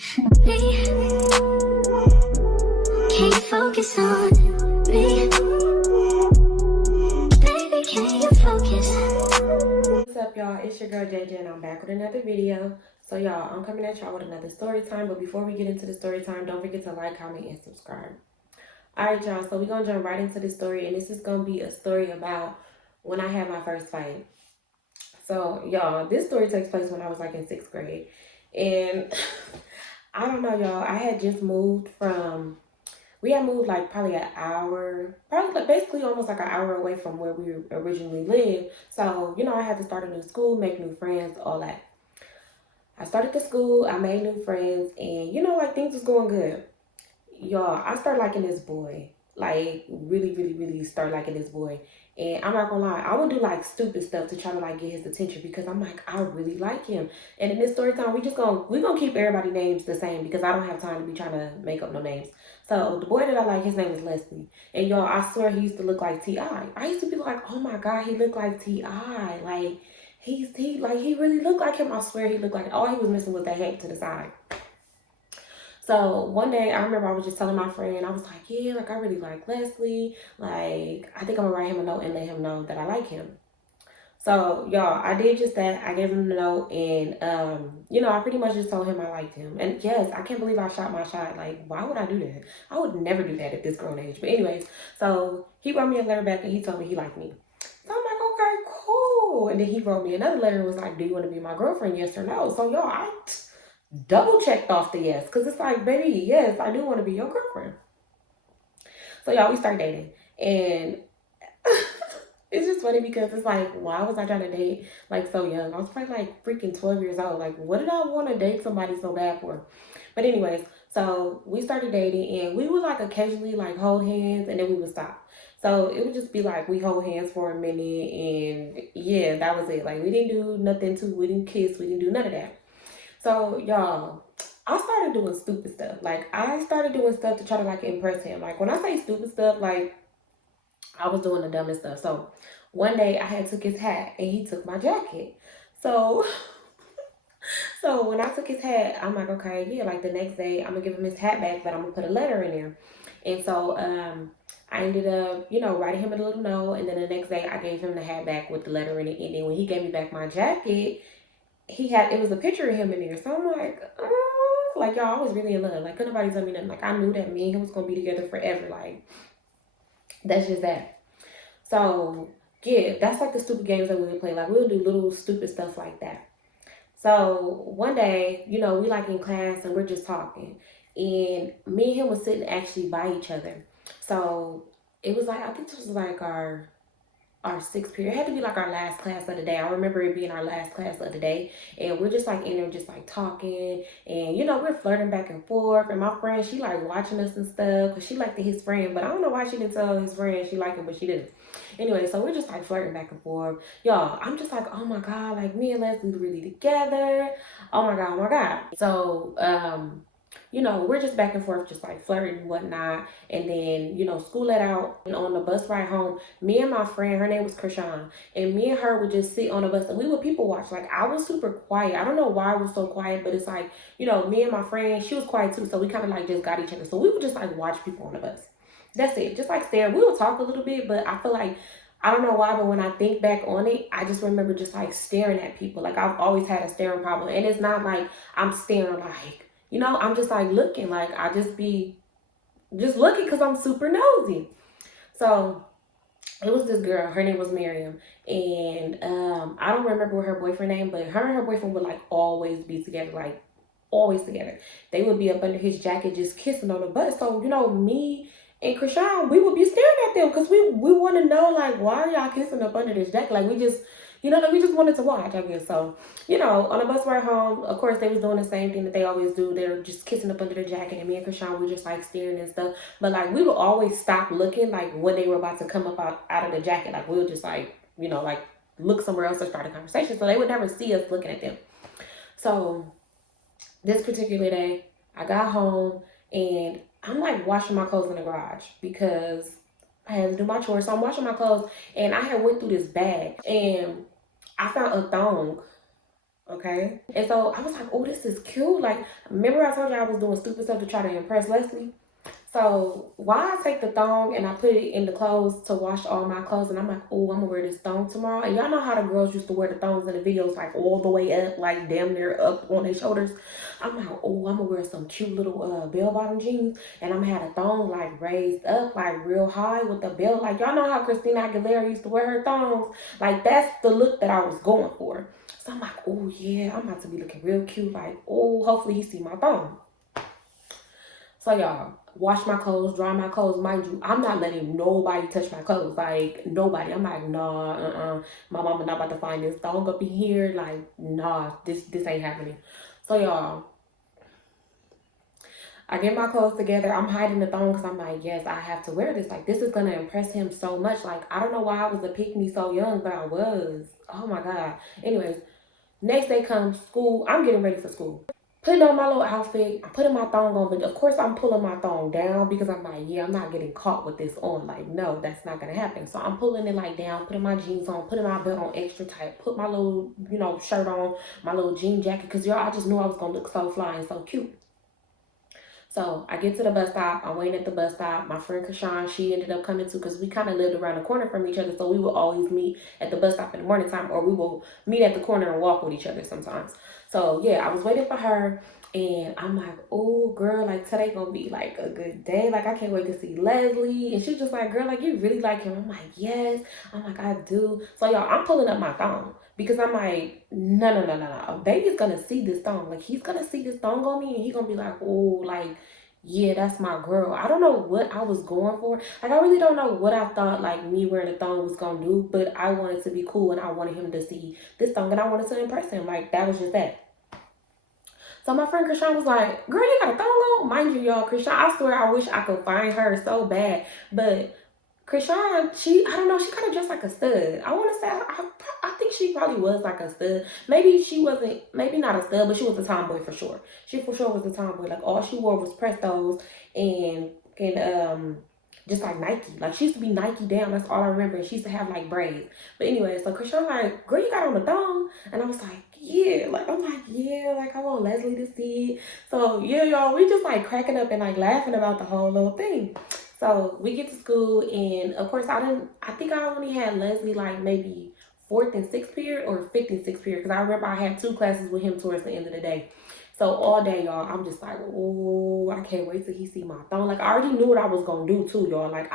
Me, can you focus on me? Baby, can you focus? What's up, y'all? It's your girl JJ and I'm back with another video. So y'all, I'm coming at y'all with another story time, but before we get into the story time, don't forget to like, comment, and subscribe. Alright y'all, so we're gonna jump right into the story, and this is gonna be a story about when I had my first fight. So y'all, this story takes place when I was like in 6th grade, and I don't know, y'all, I had just moved from, we had moved like probably an hour, probably like basically almost like an hour away from where we originally lived. So, you know, I had to start a new school, make new friends, all that. I started the school, I made new friends, and you know, like things was going good. Y'all, I started liking this boy. Like really start liking this boy. And I'm not gonna lie, I would do like stupid stuff to try to like get his attention because I'm like, I really like him. And in this story time, we gonna keep everybody's names the same because I don't have time to be trying to make up no names. So the boy that I like, his name is Leslie. And y'all, I swear he used to look like T.I. I used to be like, oh my God, he looked like T.I. Like he really looked like him. I swear he looked like, all he was missing was that head to the side. So one day I remember I was just telling my friend, I was like, yeah, like I really like Leslie. Like, I think I'm gonna write him a note and let him know that I like him. So y'all, I did just that. I gave him the note, and you know, I pretty much just told him I liked him. And yes, I can't believe I shot my shot. Like, why would I do that? I would never do that at this grown age. But anyways, so he wrote me a letter back and he told me he liked me. So I'm like, okay, cool. And then he wrote me another letter and was like, do you want to be my girlfriend? Yes or no? So y'all, I double checked off the yes, because it's like, baby, yes, I do want to be your girlfriend. So y'all, we start dating, and it's just funny because it's like, why was I trying to date like so young? I was probably like freaking 12 years old. Like, what did I want to date somebody so bad for? But anyways, so we started dating, and we would like occasionally like hold hands, and then we would stop. So it would just be like we hold hands for a minute, and yeah, that was it. Like, we didn't do nothing we didn't kiss, we didn't do none of that. So y'all, I started doing stupid stuff. Like, I started doing stuff to try to like impress him. Like, when I say stupid stuff, like I was doing the dumbest stuff. So one day I had took his hat and he took my jacket. So so when I took his hat, I'm like, okay, yeah, like the next day I'm gonna give him his hat back, but I'm gonna put a letter in there. And so I ended up, you know, writing him a little note, and then the next day I gave him the hat back with the letter in it. And then when he gave me back my jacket, it was a picture of him in there. So I'm like y'all, I was really in love. Like, couldn't nobody tell me nothing. Like, I knew that me and him was gonna be together forever. Like, that's just that. So yeah, that's like the stupid games that we would play. Like, we'll do little stupid stuff like that. So one day, you know, we like in class and we're just talking, and me and him was sitting actually by each other. So it was like, I think this was like our 6th period. It had to be like our last class of the day. I remember it being our last class of the day, and we're just like in there just like talking, and you know, we're flirting back and forth, and my friend, she like watching us and stuff because she liked his friend, but I don't know why she didn't tell his friend she liked him, but she didn't. Anyway, so we're just like flirting back and forth. Y'all, I'm just like, oh my God, like me and Leslie really together. Oh my God, oh my God. So you know, we're just back and forth, just like flirting and whatnot. And then, you know, school let out, and on the bus ride home, me and my friend, her name was Krishan, and me and her would just sit on the bus and we would people watch. Like, I was super quiet. I don't know why I was so quiet, but it's like, you know, me and my friend, she was quiet too. So we kind of like just got each other. So we would just like watch people on the bus. That's it. Just like stare. We would talk a little bit, but I feel like, I don't know why, but when I think back on it, I just remember just like staring at people. Like, I've always had a staring problem. And it's not like I'm staring like, you know, I'm just like looking. Like, I just be just looking because I'm super nosy. So it was this girl, her name was Miriam, and I don't remember what her boyfriend name, but her and her boyfriend would like always be together, like always together. They would be up under his jacket just kissing on the butt. So, you know, me and Krishan, we would be staring at them because we want to know, like, why are y'all kissing up under this jacket? Like, we just, you know, like, we just wanted to watch, I guess. So, you know, on the bus ride home, of course, they was doing the same thing that they always do. They're just kissing up under the jacket, and me and Krishan were just like staring and stuff. But like, we would always stop looking, like when they were about to come up out of the jacket. Like, we would just like, you know, like look somewhere else or start a conversation. So they would never see us looking at them. So this particular day, I got home and I'm like washing my clothes in the garage because I had to do my chores. So I'm washing my clothes, and I had went through this bag and I found a thong okay? And so I was like, oh, this is cute. Like, remember I told you I was doing stupid stuff to try to impress Leslie? So why I take the thong and I put it in the clothes to wash all my clothes, and I'm like, oh, I'm gonna wear this thong tomorrow. And y'all know how the girls used to wear the thongs in the videos, like all the way up, like damn near up on their shoulders. I'm like, oh, I'm gonna wear some cute little bell bottom jeans, and I'm gonna have a thong like raised up, like real high with the belt. Like y'all know how Christina Aguilera used to wear her thongs. Like that's the look that I was going for. So I'm like, oh yeah, I'm about to be looking real cute. Like, oh, hopefully he see my thong. So y'all, wash my clothes, dry my clothes. Mind you, I'm not letting nobody touch my clothes. Like, nobody. I'm like, nah, my mama not about to find this thong up in here. Like, nah, this ain't happening. So y'all, I get my clothes together. I'm hiding the thong because I'm like, yes, I have to wear this. Like, this is going to impress him so much. Like, I don't know why I was a pick-me so young, but I was. Oh, my God. Anyways, next day comes school. I'm getting ready for school. Putting on my little outfit, I'm putting my thong on, but of course I'm pulling my thong down because I'm like, yeah, I'm not getting caught with this on. Like, no, that's not gonna happen. So I'm pulling it like down, putting my jeans on, putting my belt on extra tight, put my little, shirt on, my little jean jacket, because y'all, I just knew I was gonna look so fly and so cute. So I get to the bus stop. I'm waiting at the bus stop. My friend Kashawn, she ended up coming too because we kind of lived around the corner from each other. So we would always meet at the bus stop in the morning time, or we will meet at the corner and walk with each other sometimes. So yeah, I was waiting for her. And I'm like, oh, girl, like, today gonna be, like, a good day. Like, I can't wait to see Leslie. And she's just like, girl, like, you really like him? I'm like, yes. I'm like, I do. So, y'all, I'm pulling up my thong. Because I'm like, no. A baby's gonna see this thong. Like, he's gonna see this thong on me. And he's gonna be like, oh, like, yeah, that's my girl. I don't know what I was going for. Like, I really don't know what I thought, like, me wearing a thong was gonna do. But I wanted to be cool. And I wanted him to see this thong. And I wanted to impress him. Like, that was just that. So my friend Krishan was like, girl, you got a thong on? Mind you, y'all, Krishan, I swear I wish I could find her so bad. But Krishan, I don't know, she kind of dressed like a stud. I want to say, I think she probably was like a stud. Maybe she wasn't, maybe not a stud, but she was a tomboy for sure. She for sure was a tomboy. Like, all she wore was Prestos and just like Nike. Like, she used to be Nike down. That's all I remember. And she used to have like braids. But anyway, so Krishan like, girl, you got on the thong? And I was like, yeah. Like, I'm like, yeah. Like, I want Leslie to see it. So yeah, y'all, we just like cracking up and like laughing about the whole little thing. So we get to school, and of course I think I only had Leslie like maybe 4th and 6th period or 5th and 6th period, because I remember I had 2 classes with him towards the end of the day. So all day, y'all, I'm just like, oh, I can't wait till he see my thong. Like, I already knew what I was gonna do too, y'all. Like,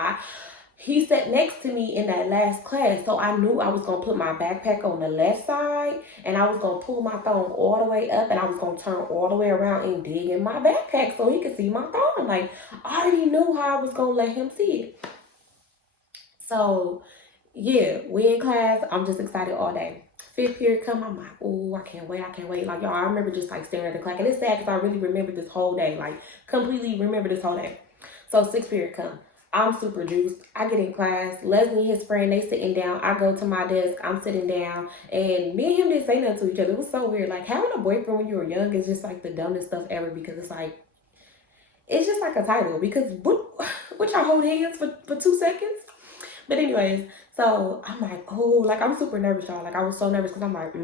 he sat next to me in that last class, so I knew I was gonna put my backpack on the left side, and I was gonna pull my thong all the way up, and I was gonna turn all the way around and dig in my backpack so he could see my thong. Like, I already knew how I was gonna let him see it. So yeah, we in class. I'm just excited all day. 5th period come, I'm like, oh, I can't wait. Like, y'all, I remember just like staring at the clock. And it's sad because I really remember this whole day. Like, completely remember this whole day. So 6th period come. I'm super juiced. I get in class. Leslie and his friend, they sitting down. I go to my desk. I'm sitting down. And me and him didn't say nothing to each other. It was so weird. Like, having a boyfriend when you were young is just like the dumbest stuff ever, because it's just like a title. Because what y'all hold hands for 2 seconds? But anyways, so I'm like, oh, like, I'm super nervous, y'all. Like, I was so nervous because I'm like,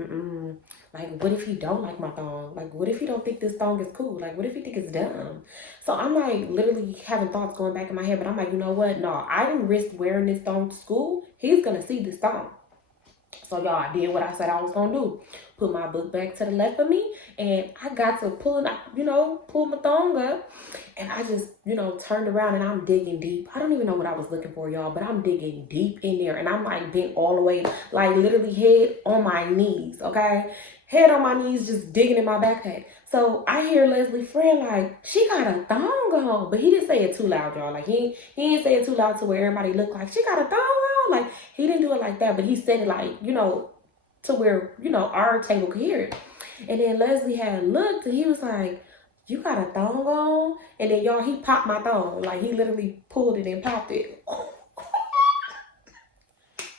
like, what if he don't like my thong? Like, what if he don't think this thong is cool? Like, what if he think it's dumb? So I'm like literally having thoughts going back in my head, but I'm like, you know what? No, I didn't risk wearing this thong to school. He's gonna see this thong. So y'all, I did what I said I was gonna do. Put my book back to the left of me, and I got to pull my thong up, and I just, turned around, and I'm digging deep. I don't even know what I was looking for, y'all, but I'm digging deep in there, and I'm like bent all the way, like literally head on my knees, okay? Head on my knees, just digging in my backpack. So I hear Leslie's friend like, she got a thong on, but he didn't say it too loud, y'all. Like, he didn't say it too loud to where everybody looked like, she got a thong on. Like, he didn't do it like that, but he said it like, to where, our table could hear it. And then Leslie had looked, and he was like, you got a thong on? And then, y'all, he popped my thong. Like, he literally pulled it and popped it.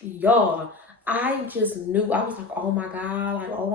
Y'all, I just knew. I was like, oh my God, like, oh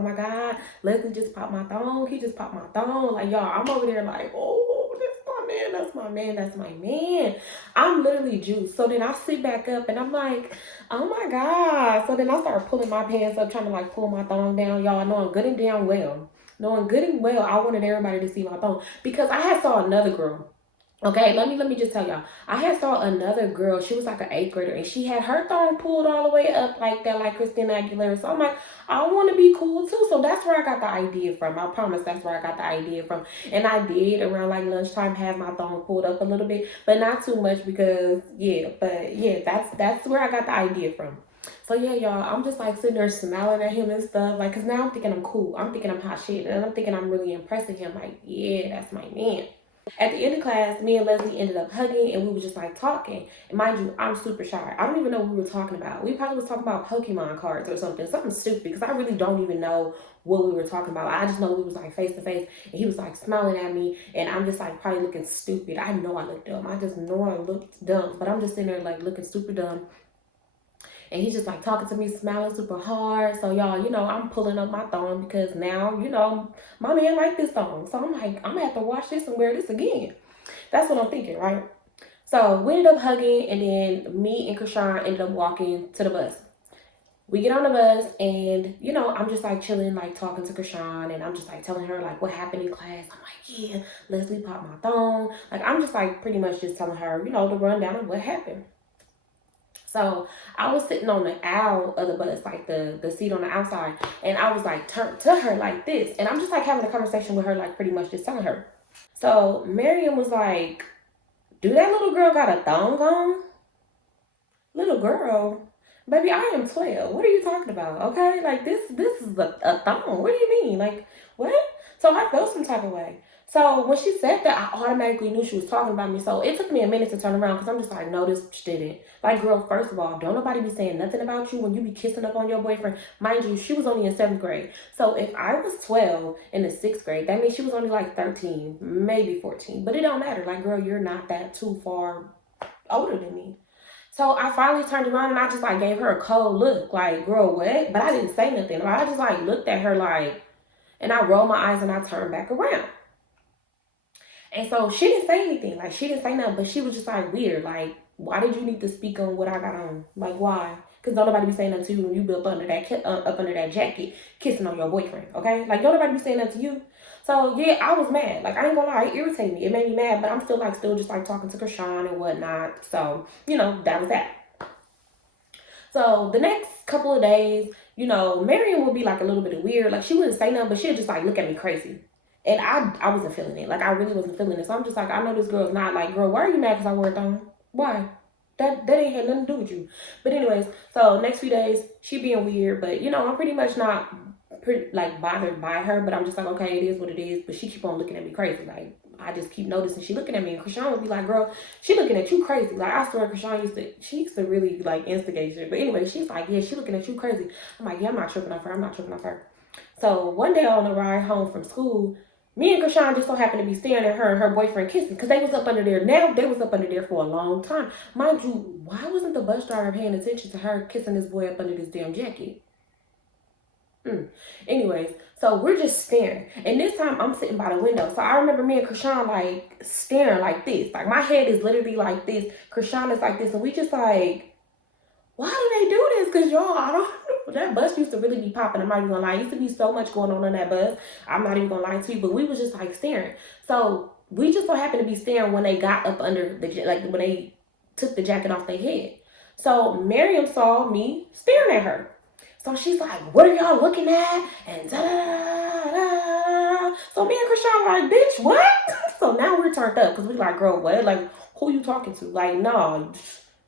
my God. Leslie just popped my thong. He just popped my thong. Like, y'all, I'm over there like, oh, this thong man, that's my man, that's my man. I'm literally juiced. So then I sit back up and I'm like, oh my God. So then I start pulling my pants up, trying to like pull my thong down. Y'all, knowing good and damn well. Knowing good and well, I wanted everybody to see my thong. Because I had saw another girl. Okay, let me just tell y'all. I had saw another girl. She was like an 8th grader, and she had her thong pulled all the way up like that, like Christina Aguilera. So I'm like, I want to be cool too. So that's where I got the idea from. I promise that's where I got the idea from. And I did around like lunchtime have my thong pulled up a little bit, but not too much because yeah. But yeah, that's where I got the idea from. So yeah, y'all, I'm just like sitting there smiling at him and stuff, like, cause now I'm thinking I'm cool. I'm thinking I'm hot shit, and I'm thinking I'm really impressing him. Like, yeah, that's my man. At the end of class, me and Leslie ended up hugging and we were just like talking. And mind you, I'm super shy. I don't even know what we were talking about. We probably was talking about Pokemon cards or something stupid, because I really don't even know what we were talking about. I just know we was like face to face and he was like smiling at me and I'm just like probably looking stupid. I know I looked dumb. I just know I looked dumb, but I'm just sitting there like looking super dumb. And he's just like talking to me, smiling super hard. So y'all, I'm pulling up my thong because now, my man like this thong. So I'm like, I'm gonna have to wash this and wear this again. That's what I'm thinking, right? So we ended up hugging, and then me and Krishan ended up walking to the bus. We get on the bus and, I'm just like chilling, like talking to Krishan, and I'm just like telling her like what happened in class. I'm like, yeah, Leslie popped my thong. Like, I'm just like pretty much just telling her, the rundown of what happened. So I was sitting on the aisle of the bus, like the seat on the outside, and I was like turned to her like this. And I'm just like having a conversation with her, like pretty much just telling her. So Miriam was like, do that little girl got a thong on? Little girl? Baby, I am 12. What are you talking about? Okay? Like this is a thong. What do you mean? Like, what? So I felt some type of way. So when she said that, I automatically knew she was talking about me. So it took me a minute to turn around because I'm just like, no, this didn't. Like, girl, first of all, don't nobody be saying nothing about you when you be kissing up on your boyfriend. Mind you, she was only in 7th grade. So if I was 12 in the 6th grade, that means she was only like 13, maybe 14. But it don't matter. Like, girl, you're not that too far older than me. So I finally turned around and I just like gave her a cold look, like, girl, what? But I didn't say nothing. I just like looked at her like, and I rolled my eyes and I turned back around. And so she didn't say anything. Like, she didn't say nothing, but she was just like weird. Like, why did you need to speak on what I got on? Like, why? Because don't nobody be saying that to you when you built under that up under that jacket, kissing on your boyfriend. Okay, like don't nobody be saying that to you. So yeah, I was mad. Like, I ain't gonna lie, it irritated me. It made me mad, but I'm still just like talking to Krishan and whatnot. So that was that. So the next couple of days, Miriam would be like a little bit of weird. Like, she wouldn't say nothing, but she'd just like look at me crazy. And I wasn't feeling it. Like, I really wasn't feeling it. So I'm just like, I know this girl's not like, girl, why are you mad because I wore a thong? Why? That ain't had nothing to do with you. But anyways, so next few days, she being weird. But, I'm pretty much not like bothered by her. But I'm just like, okay, it is what it is. But she keep on looking at me crazy. Like, I just keep noticing she looking at me. And Krishan would be like, girl, she looking at you crazy. Like, I swear Krishan used to really like instigate shit. But anyway, she's like, yeah, she looking at you crazy. I'm like, yeah, I'm not tripping off her. I'm not tripping off her. So one day on the ride home from school, me and Krishan just so happened to be staring at her and her boyfriend kissing because they was up under there. Now they was up under there for a long time. Mind you, why wasn't the bus driver paying attention to her kissing this boy up under this damn jacket? Anyways, so we're just staring. And this time I'm sitting by the window. So I remember me and Krishan like staring like this. Like, my head is literally like this. Krishan is like this. And we just like, why do they do this? Because y'all, I don't know. That bus used to really be popping. I'm not even gonna lie. It used to be so much going on that bus. I'm not even gonna lie to you. But we was just like staring. So we just so happened to be staring when they got up under the, like when they took the jacket off their head. So Miriam saw me staring at her. So she's like, what are y'all looking at? And da da da da. So me and Krishan like, bitch, what? So now we're turned up because we like, girl, what? Like, who you talking to? Like, no,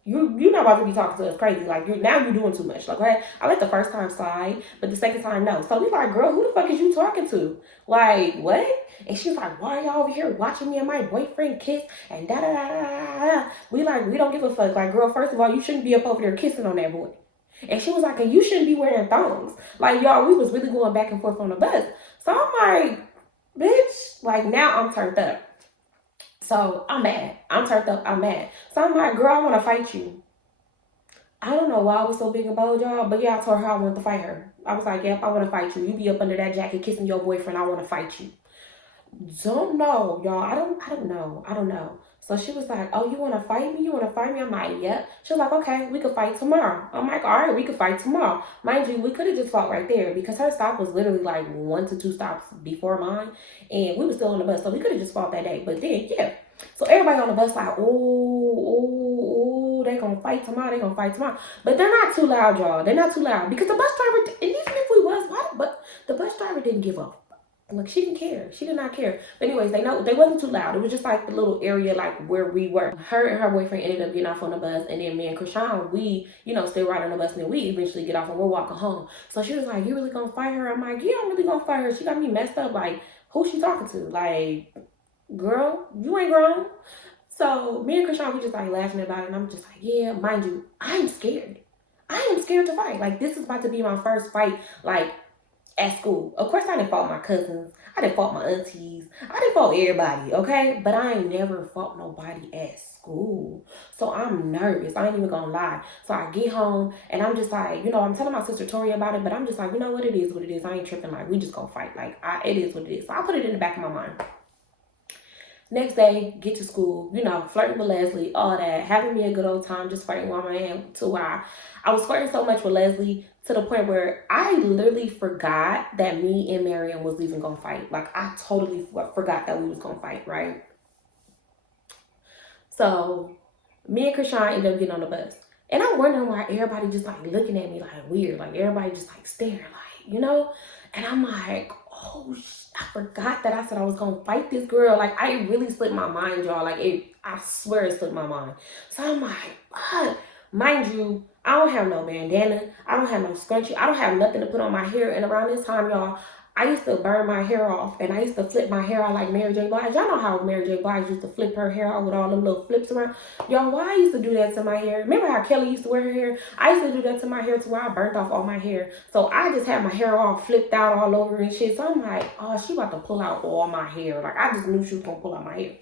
you're not about to be talking to us crazy. Like, you're doing too much. Like, okay, I let the first time slide, but the second time, no. So we like, girl, who the fuck is you talking to? Like, what? And she's like, why are y'all over here watching me and my boyfriend kiss? And da da da da da. We like, we don't give a fuck. Like, girl, first of all, you shouldn't be up over there kissing on that boy. And she was like, and you shouldn't be wearing thongs. Like, y'all, we was really going back and forth on the bus. So I'm like, bitch, like, now I'm turned up. So I'm mad. I'm turned up. I'm mad. So I'm like, girl, I want to fight you. I don't know why I was so big and bold, y'all. But yeah, I told her I wanted to fight her. I was like, yep, I want to fight you. You be up under that jacket kissing your boyfriend. I want to fight you. Don't know, y'all. I don't know. So she was like, "Oh, you want to fight me? You want to fight me?" I'm like, "Yep." She was like, "Okay, we could fight tomorrow." I'm like, "All right, we could fight tomorrow." Mind you, we could have just fought right there because her stop was literally like 1 to 2 stops before mine, and we were still on the bus, so we could have just fought that day. But then, yeah. So everybody on the bus like, "Oh, they gonna fight tomorrow. They gonna fight tomorrow." But they're not too loud, y'all. They're not too loud because the bus driver, and even if we was, why? But the bus driver didn't give up. Like she didn't care. She did not care. But anyways, they wasn't too loud. It was just like the little area like where we were. Her and her boyfriend ended up getting off on the bus, and then me and Krishan, we, still riding on the bus, and then we eventually get off and we're walking home. So she was like, "You really gonna fight her?" I'm like, "Yeah, I'm really gonna fight her." She got me messed up. Like, who's she talking to? Like, girl, you ain't grown. So me and Krishan, we just like laughing about it, and I'm just like, yeah, mind you, I'm scared. I am scared to fight. Like, this is about to be my first fight. Like, at school. Of course, I didn't fought my cousins. I didn't fought my aunties. I didn't fought everybody, okay? But I ain't never fought nobody at school. So I'm nervous. I ain't even gonna lie. So I get home and I'm just like, I'm telling my sister Tori about it, but I'm just like, you know what? It is what it is. I ain't tripping. Like, we just gonna fight. Like, it is what it is. So I put it in the back of my mind. Next day, get to school, flirting with Leslie, all that, having me a good old time, just flirting with my man to where I was flirting so much with Leslie to the point where I literally forgot that me and Mariam was even gonna fight. Like, I totally forgot that we was gonna fight, right? So me and Krishan ended up getting on the bus. And I'm wondering why everybody just like looking at me like weird. Like everybody just like staring, like. And I'm like, oh, I forgot that I said I was gonna fight this girl. Like I really slipped my mind, y'all. Like I swear it slipped my mind. So I'm like, what? Mind you, I don't have no bandana. I don't have no scrunchie. I don't have nothing to put on my hair. And around this time, y'all, I used to burn my hair off and I used to flip my hair out like Mary J. Blige. Y'all know how Mary J. Blige used to flip her hair out with all them little flips around. Y'all, why I used to do that to my hair? Remember how Kelly used to wear her hair? I used to do that to my hair to where I burnt off all my hair. So I just had my hair all flipped out all over and shit. So I'm like, oh, she about to pull out all my hair. Like I just knew she was going to pull out my hair.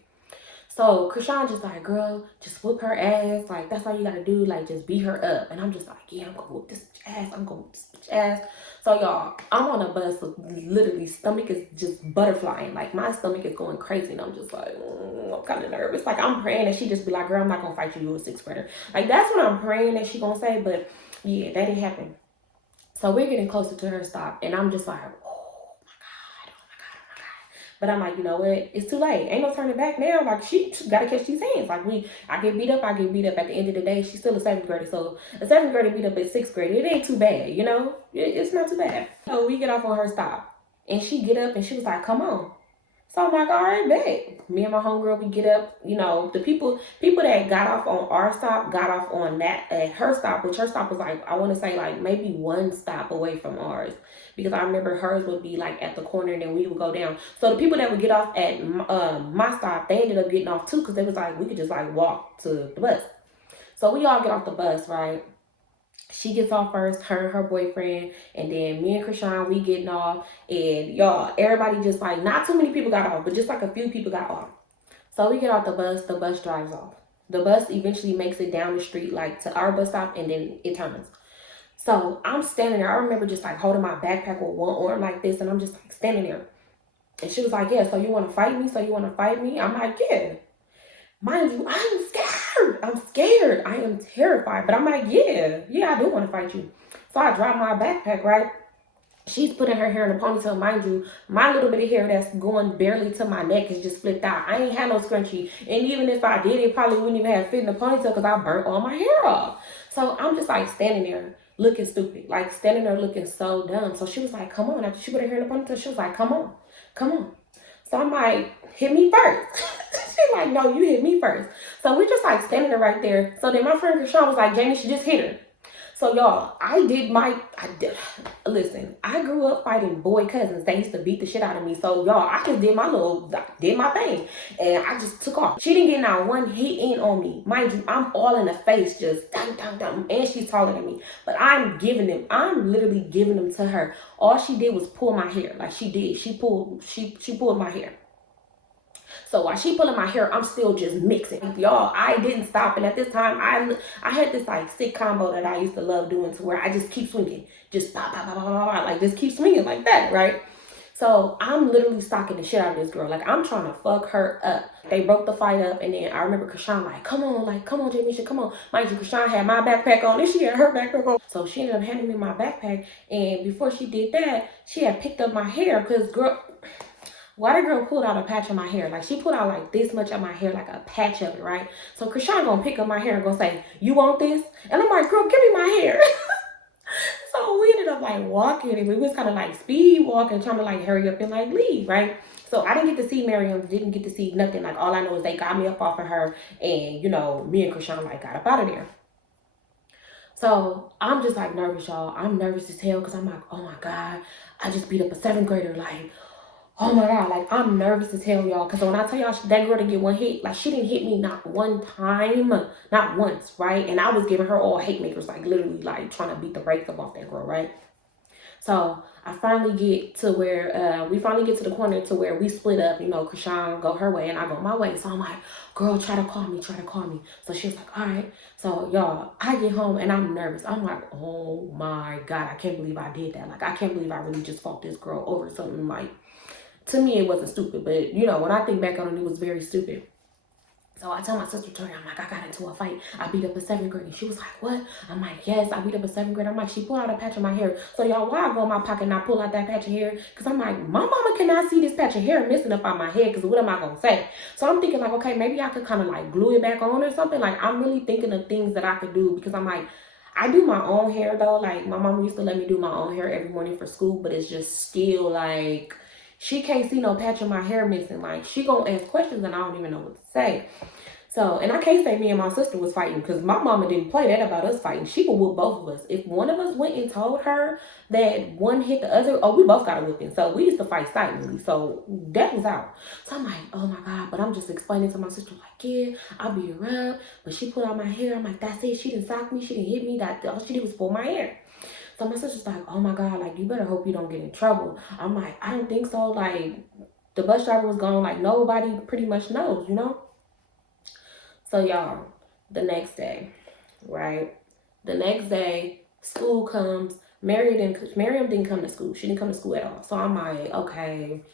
So Krishan just like, girl, just whoop her ass. Like, that's all you gotta do. Like, just beat her up. And I'm just like, yeah, I'm gonna whoop this bitch ass. I'm gonna whoop this bitch ass. So, y'all, I'm on a bus with literally stomach is just butterflying. Like, my stomach is going crazy. And I'm just like, I'm kind of nervous. Like, I'm praying that she just be like, girl, I'm not gonna fight you. You're a sixth grader. Like, that's what I'm praying that she gonna say. But, yeah, that didn't happen. So, we're getting closer to her stop. And I'm just like, but I'm like, you know what? It's too late. Ain't no turning back now. Like, she got to catch these hands. Like, I get beat up. I get beat up. At the end of the day, she's still a 7th grader. So, a 7th grader beat up a 6th grader. It ain't too bad, It's not too bad. So, we get off on her stop. And she get up and she was like, come on. So, I'm like, all right, bet. Me and my homegirl, we get up. The people that got off on our stop got off on that at her stop, which her stop was like, I want to say like maybe 1 stop away from ours. Because I remember hers would be like at the corner and then we would go down. So the people that would get off at my stop, they ended up getting off too because they was like, we could just like walk to the bus. So we all get off the bus, right? She gets off first, her and her boyfriend, and then me and Krishan, we getting off. And y'all, everybody just like, not too many people got off, but just like a few people got off. So we get off the bus drives off. The bus eventually makes it down the street like to our bus stop and then it turns. So I'm standing there. I remember just like holding my backpack with one arm like this, and I'm just like standing there. And she was like, yeah, so you want to fight me? I'm like, yeah. Mind you, I'm scared. I am terrified. But I'm like, yeah, I do want to fight you. So I drop my backpack, right? She's putting her hair in a ponytail. Mind you, my little bit of hair that's going barely to my neck is just flipped out. I ain't had no scrunchie. And even if I did, it probably wouldn't even have fit in the ponytail because I burnt all my hair off. So I'm just like standing there looking stupid. Like standing there looking so dumb. So she was like, come on. After she put her hair in a ponytail, she was like, come on. So I'm like, hit me first. She's like, no, you hit me first. So we're just like standing there right there. So then my friend Krishan was like, Jamie, she just hit her. So y'all, listen, I grew up fighting boy cousins. They used to beat the shit out of me. So y'all, I just did my thing. And I just took off. She didn't get not one hit in on me. Mind you, I'm all in the face, just dum, dum, dum. And she's taller than me. But I'm literally giving them to her. All she did was pull my hair. Like she did. She pulled my hair. So while she pulling my hair, I'm still just mixing. Y'all, I didn't stop. And at this time, I had this like sick combo that I used to love doing to where I just keep swinging. Just pop, pop, pop, pop, pop, like just keep swinging like that, right? So I'm literally stalking the shit out of this girl. Like, I'm trying to fuck her up. They broke the fight up, and then I remember Krishan like, come on, Jamisha, come on. Mind you, Krishan had my backpack on, and she had her backpack on. So she ended up handing me my backpack, and before she did that, she had picked up my hair, because girl, why the girl pulled out a patch of my hair? Like, she pulled out like this much of my hair, like a patch of it, right? So Krishan gonna pick up my hair and gonna say, you want this? And I'm like, girl, give me my hair. So we ended up like walking, and we was kind of like speed walking, trying to like hurry up and like leave, right? So I didn't get to see Miriam, didn't get to see nothing. Like, all I know is they got me up off of her, and you know, me and Krishan like got up out of there. So I'm just like nervous, y'all. I'm nervous as hell because I'm like, oh my God, I just beat up a 7th grader. Like, oh my God, like I'm nervous as hell, y'all. Because when I tell y'all that girl didn't get one hit, like she didn't hit me not one time, not once, right? And I was giving her all hate makers, like literally like trying to beat the brakes up off that girl, right? So I finally get to where, we finally get to the corner to where we split up, you know, Krishan go her way and I go my way. So I'm like, girl, try to call me. So she was like, all right. So y'all, I get home and I'm nervous. I'm like, oh my God, I can't believe I did that. Like, I can't believe I really just fought this girl over something. Like, to me, it wasn't stupid, but you know, when I think back on it, it was very stupid. So I tell my sister, Tori, I'm like, I got into a fight. I beat up a 7th grader. And she was like, what? I'm like, yes, I beat up a 7th grader. I'm like, she pulled out a patch of my hair. So y'all, why I go in my pocket and I pull out that patch of hair? Because I'm like, my mama cannot see this patch of hair missing up on my head, because what am I going to say? So I'm thinking like, okay, maybe I could kind of like glue it back on or something. Like, I'm really thinking of things that I could do, because I'm like, I do my own hair though. Like, my mama used to let me do my own hair every morning for school, but it's just still like, she can't see no patch of my hair missing. Like, she gonna ask questions and I don't even know what to say. So, and I can't say me and my sister was fighting, because my mama didn't play that about us fighting. She would whoop both of us. If one of us went and told her that one hit the other, oh, we both got a whipping. So we used to fight silently. So that was out. So I'm like, oh my God. But I'm just explaining to my sister, like, yeah, I beat her up, but she pulled out my hair. I'm like, that's it. She didn't sock me. She didn't hit me. That all she did was pull my hair. So my sister's like, oh my God, like, you better hope you don't get in trouble. I'm like, I don't think so. Like, the bus driver was gone. Like, nobody pretty much knows, you know? So y'all, the next day, right? The next day, school comes. Miriam didn't come to school. She didn't come to school at all. So I'm like, okay,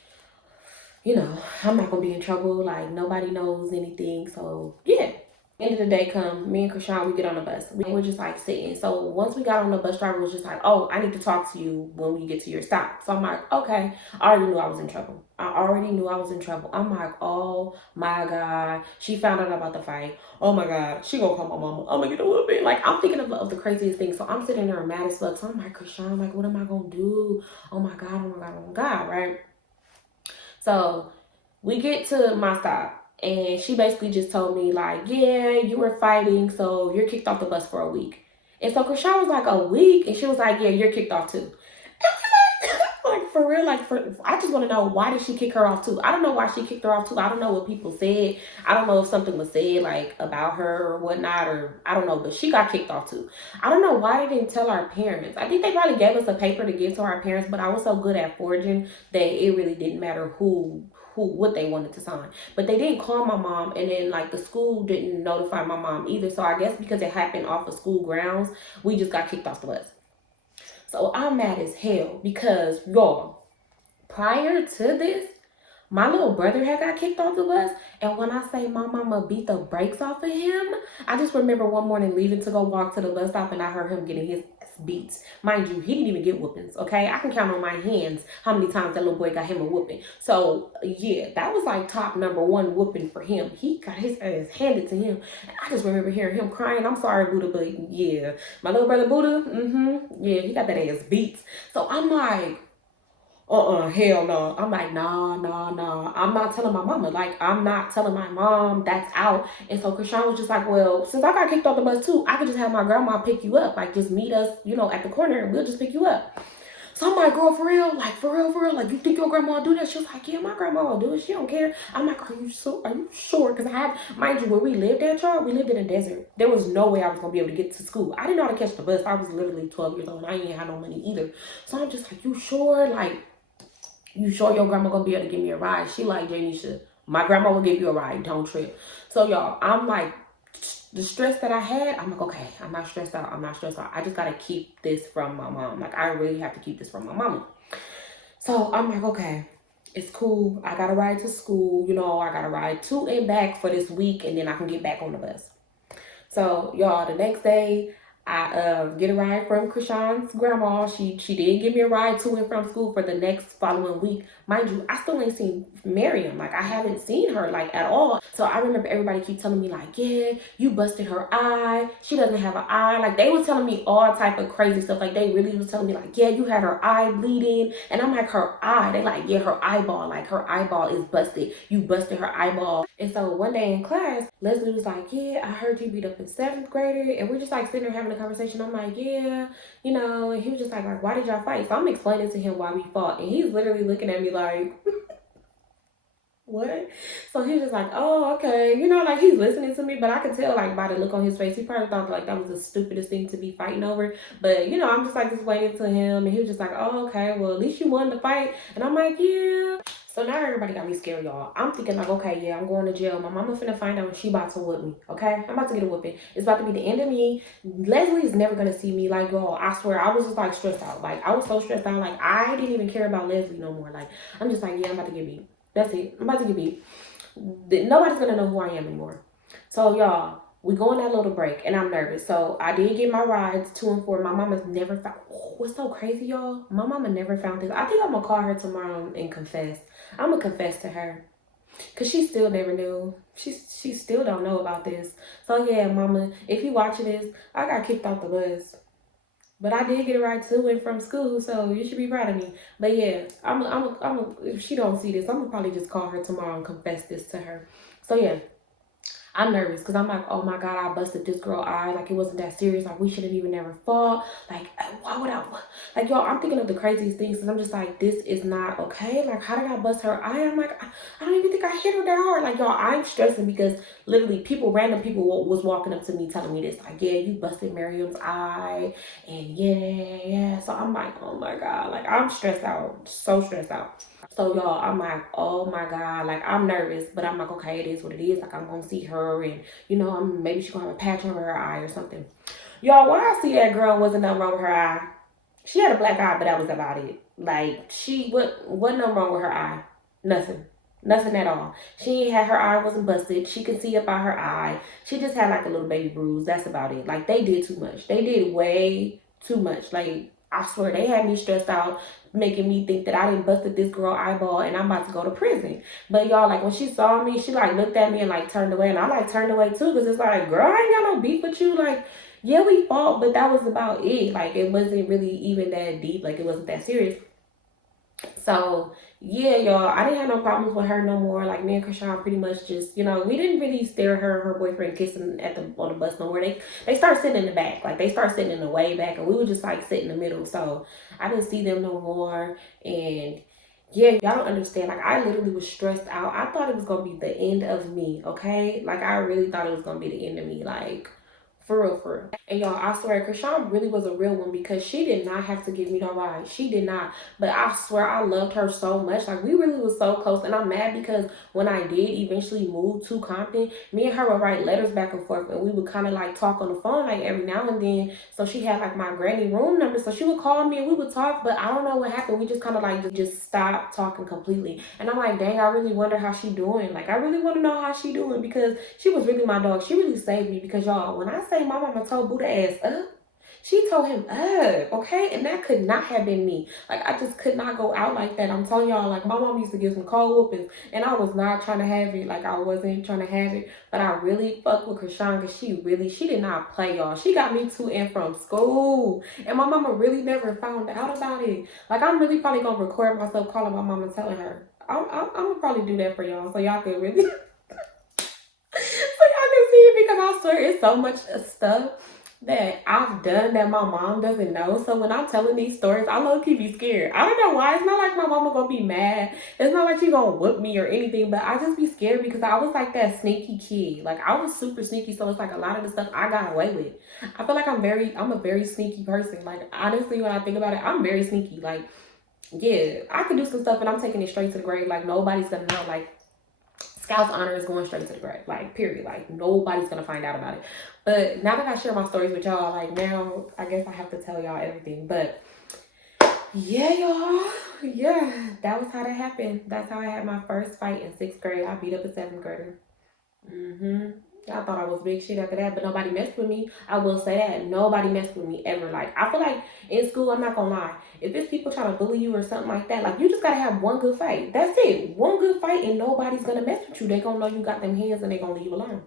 you know, I'm not gonna be in trouble. Like, nobody knows anything. So yeah. End of the day come, me and Krishan, we get on the bus. We were just like sitting. So once we got on the bus, driver was just like, oh, I need to talk to you when we get to your stop. So I'm like, okay. I already knew I was in trouble. I'm like, oh my God. She found out about the fight. Oh my God. She gonna call my mama. I'm gonna get a little bit. Like, I'm thinking of the craziest thing. So I'm sitting there mad as fuck. So I'm like, Krishan, like, what am I gonna do? Oh my God, oh my God, oh my God, right? So we get to my stop. And she basically just told me, like, yeah, you were fighting, so you're kicked off the bus for a week. And so Krishan was like, a week? And she was like, yeah, you're kicked off too. Like, for real, like, I just want to know, why did she kick her off too? I don't know why she kicked her off too. I don't know what people said. I don't know if something was said, like, about her or whatnot, or I don't know, but she got kicked off too. I don't know why they didn't tell our parents. I think they probably gave us a paper to give to our parents, but I was so good at forging that it really didn't matter what they wanted to sign. But they didn't call my mom, and then like the school didn't notify my mom either. So I guess because it happened off of school grounds, we just got kicked off the bus. So I'm mad as hell because, y'all, prior to this, my little brother had got kicked off the bus, and when I say my mama beat the brakes off of him, I just remember one morning leaving to go walk to the bus stop, and I heard him getting his ass beat. Mind you, he didn't even get whoopings, okay? I can count on my hands how many times that little boy got him a whooping. So, yeah, that was like top #1 whooping for him. He got his ass handed to him, and I just remember hearing him crying. I'm sorry, Buddha, but yeah, my little brother Buddha, yeah, he got that ass beat. So I'm like, hell no. I'm like, nah. I'm not telling my mama. Like, I'm not telling my mom. That's out. And so Krishan was just like, well, since I got kicked off the bus too, I could just have my grandma pick you up. Like, just meet us, you know, at the corner, and we'll just pick you up. So I'm like, girl, for real? Like, for real? Like, you think your grandma will do that? She was like, yeah, my grandma will do it. She don't care. I'm like, are you sure? Because I had, mind you, where we lived at, y'all, we lived in a desert. There was no way I was going to be able to get to school. I didn't know how to catch the bus. I was literally 12 years old, and I ain't had no money either. So I'm just like, you sure? Like, you sure your grandma gonna be able to give me a ride? She like, Janisha, my grandma will give you a ride. Don't trip. So y'all, I'm like, the stress that I had, I'm like, okay, I'm not stressed out. I just gotta keep this from my mom. Like, I really have to keep this from my mama. So I'm like, okay, it's cool. I gotta ride to school. You know, I gotta ride to and back for this week, and then I can get back on the bus. So y'all, the next day I get a ride from Krishan's grandma. She did give me a ride to and from school for the next following week. Mind you, I still ain't seen Miriam. Like I haven't seen her like at all. So I remember everybody keep telling me like, yeah, you busted her eye. She doesn't have an eye. Like they was telling me all type of crazy stuff. Like they really was telling me like, yeah, you had her eye bleeding. And I'm like, her eye. They like, yeah, her eyeball. Like her eyeball is busted. You busted her eyeball. And so one day in class, Leslie was like, yeah, I heard you beat up a 7th grader. And we're just like sitting there having a conversation. I'm like, yeah, you know, and he was just like, why did y'all fight? So I'm explaining to him why we fought. And he's literally looking at me like, what? So he was just like, oh, okay. You know, like he's listening to me, but I could tell like by the look on his face, he probably thought like that was the stupidest thing to be fighting over. But, you know, I'm just like explaining to him. And he was just like, oh, okay, well, at least you won the fight. And I'm like, yeah. So now everybody got me scared, y'all. I'm thinking like, okay, yeah, I'm going to jail. My mama finna find out when she about to whip me, okay? I'm about to get a whipping. It's about to be the end of me. Leslie is never gonna see me. Like, y'all, I swear, I was just like stressed out. Like, I was so stressed out. Like, I didn't even care about Leslie no more. Like, I'm just like, yeah, I'm about to get beat. That's it. I'm about to get beat. Nobody's gonna know who I am anymore. So, y'all, we go on that little break, and I'm nervous. So, I did get my rides 2 and 4. My mama's never found. Oh, what's so crazy, y'all? My mama never found this. I think I'm gonna call her tomorrow and confess. I'm gonna confess to her, cause she still never knew. She still don't know about this. So yeah, mama, if you watching this, I got kicked off the bus, but I did get a ride to and from school, so you should be proud of me. But yeah, if she don't see this, I'm gonna probably just call her tomorrow and confess this to her. So yeah. I'm nervous because I'm like, oh my God, I busted this girl eye. Like, it wasn't that serious. Like, we should have even never fought. Like, why would I? Like, y'all, I'm thinking of the craziest things. And I'm just like, this is not okay. Like, how did I bust her eye? I'm like, I don't even think I hit her that hard. Like, y'all, I'm stressing because literally random people was walking up to me telling me this. Like, yeah, you busted Miriam's eye. And yeah. So I'm like, oh my God. Like, I'm stressed out. So stressed out. So y'all, I'm like, oh my God, like I'm nervous, but I'm like, okay, it is what it is. Like I'm gonna see her, and you know, maybe she's gonna have a patch over her eye or something. Y'all, when I see that girl, wasn't nothing wrong with her eye. She had a black eye, but that was about it. Like wasn't nothing wrong with her eye. Nothing at all. She had her eye wasn't busted. She could see up by her eye. She just had like a little baby bruise. That's about it. Like they did too much. They did way too much. Like I swear they had me stressed out, making me think that I didn't busted this girl eyeball and I'm about to go to prison. But y'all, like when she saw me, she like looked at me and like turned away, and I like turned away too, because it's like, girl, I ain't got no beef with you. Like, yeah, we fought, but that was about it. Like it wasn't really even that deep. Like it wasn't that serious. So yeah, y'all, I didn't have no problems with her no more. Like me and Krishan pretty much just, you know, we didn't really stare at her and her boyfriend kissing on the bus no more. They start sitting in the back, like they start sitting in the way back, and we would just like sit in the middle. So I didn't see them no more. And yeah, y'all don't understand. Like I literally was stressed out. I thought it was gonna be the end of me. Okay, like I really thought it was gonna be the end of me. Like. For real, for real. And y'all, I swear, Krishan really was a real one because she did not have to give me no ride. She did not. But I swear I loved her so much. Like, we really was so close. And I'm mad because when I did eventually move to Compton, me and her would write letters back and forth. And we would kind of, like, talk on the phone, like, every now and then. So she had, like, my granny room number. So she would call me and we would talk. But I don't know what happened. We just kind of, like, just stopped talking completely. And I'm like, dang, I really wonder how she doing. Like, I really want to know how she doing because she was really my dog. She really saved me because, y'all, when I say my mama told Buddha ass up, she told him up, okay? And that could not have been me. Like, I just could not go out like that. I'm telling y'all, like, my mom used to give some cold whoopings, and I was not trying to have it. Like, I wasn't trying to have it. But I really fucked with Krishan because she did not play, y'all. She got me to and from school. And my mama really never found out about it. Like, I'm really probably going to record myself calling my mama and telling her. I'm going to probably do that for y'all so y'all can really... because I swear it's so much stuff that I've done that my mom doesn't know. So when I'm telling these stories, I low-key be scared. I don't know why. It's not like my mama gonna be mad. It's not like she gonna whoop me or anything, but I just be scared because I was like that sneaky kid. Like I was super sneaky, so it's like a lot of the stuff I got away with. I feel like I'm a very sneaky person. Like honestly, when I think about it, I'm very sneaky. Like, yeah, I could do some stuff and I'm taking it straight to the grave. Like nobody's gonna know. Like Scout's honor is going straight to the grave, like period. Like nobody's gonna find out about it. But now that I share my stories with y'all, like now I guess I have to tell y'all everything. But Yeah, y'all. Yeah, that was how that happened. That's how I had my first fight in 6th grade. I beat up a 7th grader. I thought I was big shit after that, but nobody messed with me. I will say that. Nobody messed with me ever. Like, I feel like in school, I'm not gonna lie. If it's people trying to bully you or something like that, like, you just gotta have one good fight. That's it. One good fight, and nobody's gonna mess with you. They gonna know you got them hands, and they gonna leave you alone.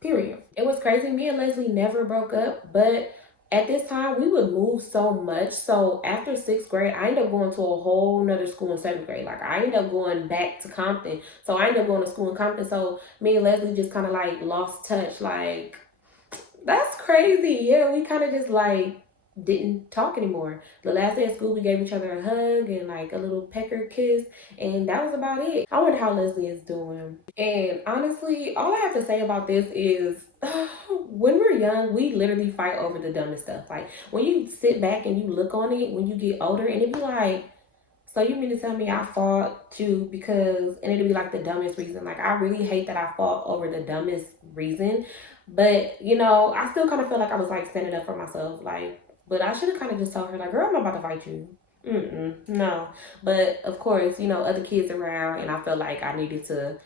Period. It was crazy. Me and Leslie never broke up, but at this time we would move so much. So after 6th grade, I ended up going to a whole nother school in 7th grade. Like, I ended up going back to Compton. So I ended up going to school in Compton. So me and Leslie just kind of like lost touch. Like, that's crazy. Yeah, we kind of just like didn't talk anymore. The last day of school, we gave each other a hug and like a little pecker kiss, and that was about it. I wonder how Leslie is doing. And honestly, all I have to say about this is when we're young, we literally fight over the dumbest stuff. Like, when you sit back and you look on it when you get older, and it be like, so you mean to tell me I fought you because, and it'll be like the dumbest reason. Like, I really hate that I fought over the dumbest reason. But, I still kind of feel like I was like standing up for myself. Like, but I should have kind of just told her, like, girl, I'm not about to fight you. No. But of course, other kids around, and I felt like I needed to,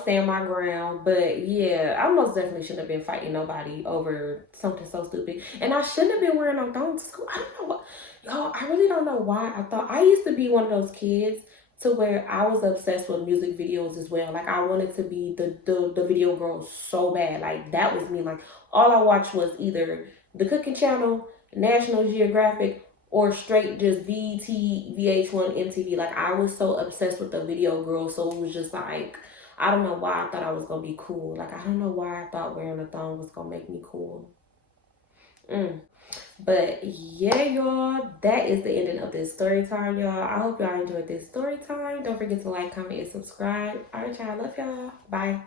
stand my ground. But yeah, I most definitely shouldn't have been fighting nobody over something so stupid. And I shouldn't have been wearing no thongs to school. I don't know what, y'all, I really don't know why. I used to be one of those kids to where I was obsessed with music videos as well. Like, I wanted to be the video girl so bad. Like, that was me. Like, all I watched was either the cooking channel, National Geographic, or straight just VT, VH1, MTV. Like, I was so obsessed with the video girl. So it was just like, I don't know why I thought I was gonna be cool. Like, I don't know why I thought wearing a thong was gonna make me cool. But yeah, y'all, that is the ending of this story time, y'all. I hope y'all enjoyed this story time. Don't forget to like, comment, and subscribe. All right, y'all. Love y'all. Bye.